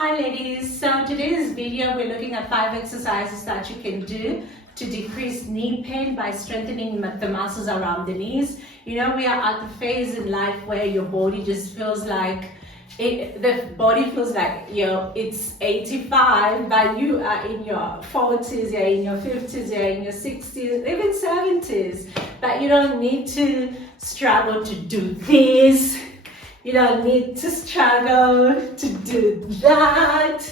Hi ladies, so today's video we're looking at 5 exercises that you can do to decrease knee pain by strengthening the muscles around the knees. You know, we are at the phase in life where your body just feels like the body feels like it's 85, but you are in your 40s, you're in your 50s, you're in your 60s, even 70s, but you don't need to struggle to do this. You don't need to struggle to do that.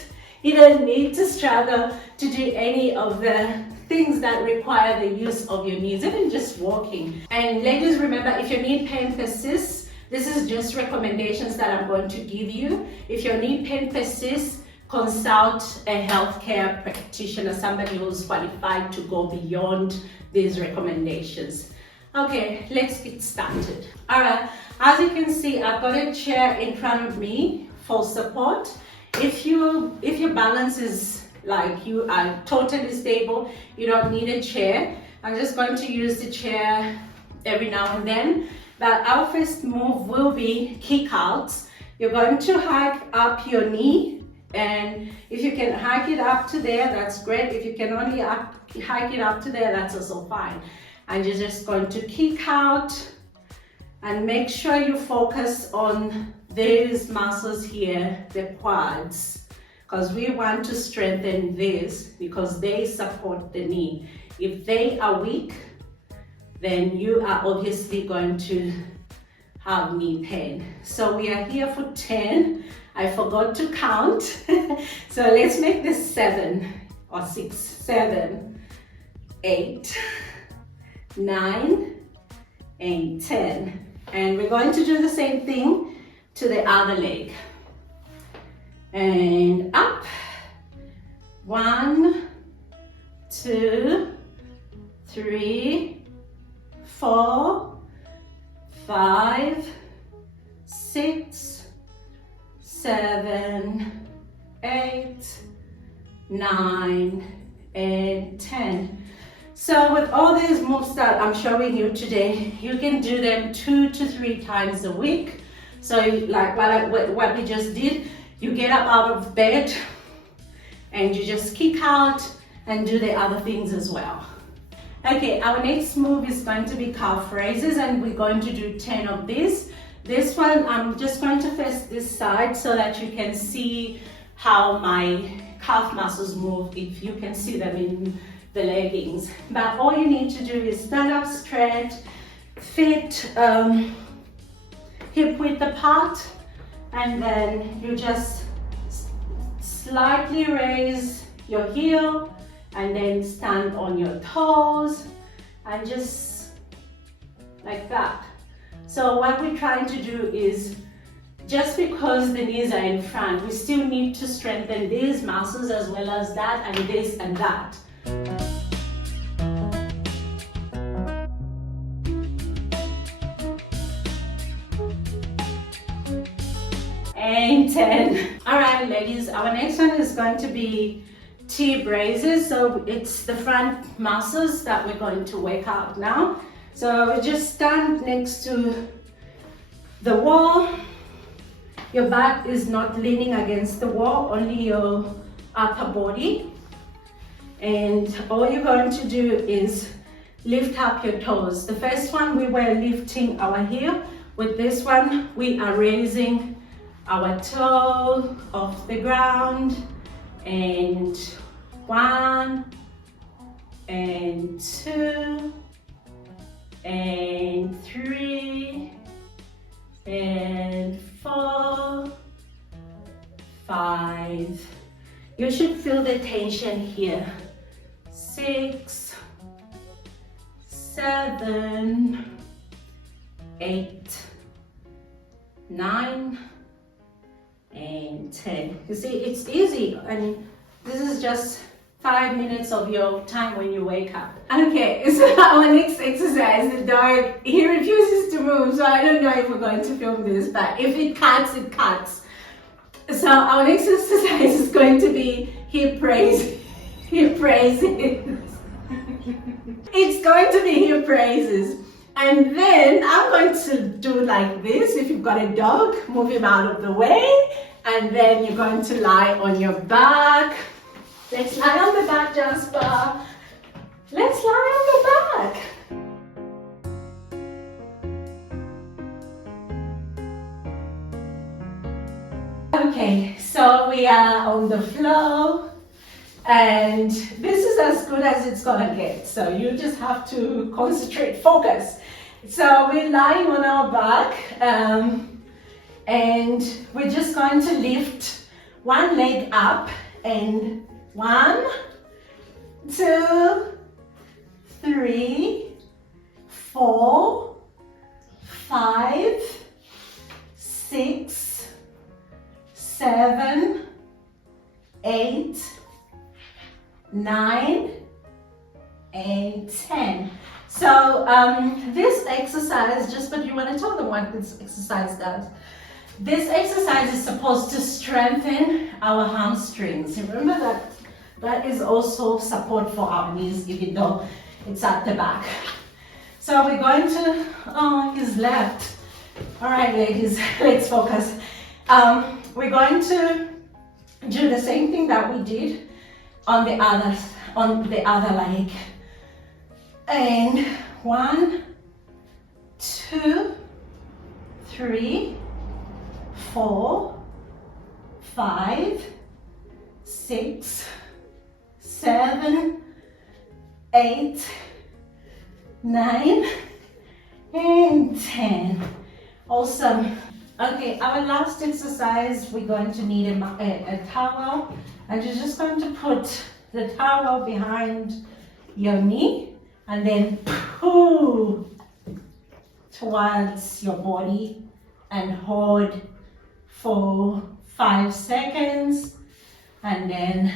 You don't need to struggle to do any of the things that require the use of your knees, even just walking. And ladies, remember, if your knee pain persists, this is just recommendations that I'm going to give you. If your knee pain persists, consult a healthcare practitioner, somebody who's qualified to go beyond these recommendations. Okay, let's get started. All right, as you can see, I've got a chair in front of me for support. If your balance is like you are totally stable, you don't need a chair. I'm just going to use the chair every now and then. But our first move will be kick outs. You're going to hike up your knee, and if you can hike it up to there, that's great. If you can only hike it up to there, that's also fine. And you're just going to kick out and make sure you focus on these muscles here, the quads, because we want to strengthen this because they support the knee. If they are weak, then you are obviously going to have knee pain. So we are here for 10. I forgot to count. So let's make this 7 or 6, 7, 8, 9 and 10. And we're going to do the same thing to the other leg. And up. 1, 2, 3, 4, 5, 6, 7, 8, 9, and 10. So with all these moves that I'm showing you today, you can do them 2 to 3 times a week. So like what we just did, you get up out of bed and you just kick out and do the other things as well. Okay, our next move is going to be calf raises, and we're going to do 10 of these. This one, I'm just going to face this side so that you can see how my calf muscles move, if you can see them in the leggings. But all you need to do is stand up straight, feet hip width apart, and then you just slightly raise your heel and then stand on your toes and just like that. So what we're trying to do is, just because the knees are in front, we still need to strengthen these muscles as well as that and this and that. And 10. All right, ladies, our next one is going to be T braces. So it's the front muscles that we're going to work out now. So just stand next to the wall. Your back is not leaning against the wall, only your upper body. And all you're going to do is lift up your toes. The first one, we were lifting our heel. With this one, we are raising our toe off the ground. And 1 and 2 and 3 and 4, 5. You should feel the tension here. 6, 7, 8, 9, and 10. You see, it's easy, and this is just 5 minutes of your time when you wake up. Okay, so our next exercise, the dog, he refuses to move, so I don't know if we're going to film this, but if it cuts, it cuts. So our next exercise is going to be hip raises. Hip raises. It's going to be hip raises. And then I'm going to do like this. If you've got a dog, move him out of the way. And then you're going to lie on your back. Let's lie on the back, Jasper. Let's lie on the back. Okay, so we are on the floor, and this is as good as it's gonna get. So you just have to concentrate, focus. So we're lying on our back, and we're just going to lift one leg up, and 1, 2, 3, 4, 5, 6, 7, 8, 9, and 10. So this exercise, just but you want to tell them what this exercise does. This exercise is supposed to strengthen our hamstrings. Remember that is also support for our knees, even though it's at the back. So we're going to, oh, he's left. All right, ladies, let's focus. We're going to do the same thing that we did on the other leg. And 1, 2, 3, 4, 5, 6, 7, 8, 9, and 10. Awesome. Okay, our last exercise, we're going to need a towel, and you're just going to put the towel behind your knee and then pull towards your body and hold for 5 seconds, and then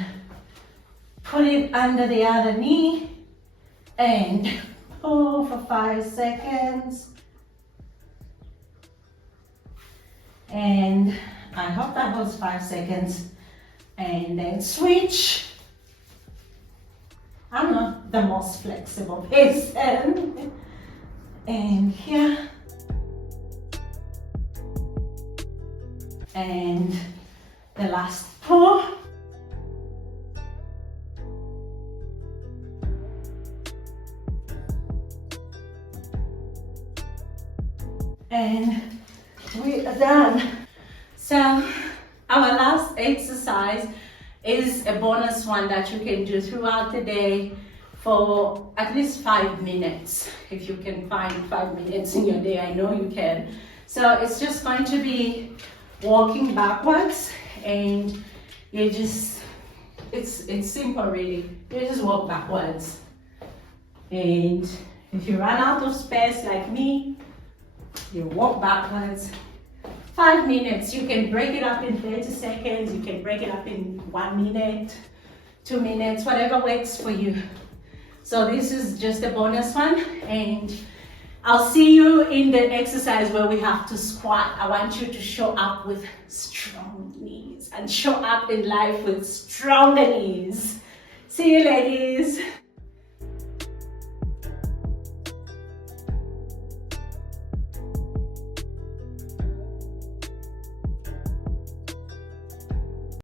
put it under the other knee and pull for 5 seconds. And I hope that was 5 seconds. And then switch. I'm not the most flexible person. And here. And the last pull. And we are done. So our last exercise is a bonus one that you can do throughout the day for at least 5 minutes. If you can find 5 minutes in your day, I know you can. So it's just going to be walking backwards, and you just, it's simple really. You just walk backwards. And if you run out of space like me, you walk backwards. 5 minutes. You can break it up in 30 seconds. You can break it up in 1 minute, 2 minutes, whatever works for you. So this is just a bonus one, and I'll see you in the exercise where we have to squat. I want you to show up with strong knees and show up in life with stronger knees. See you, ladies.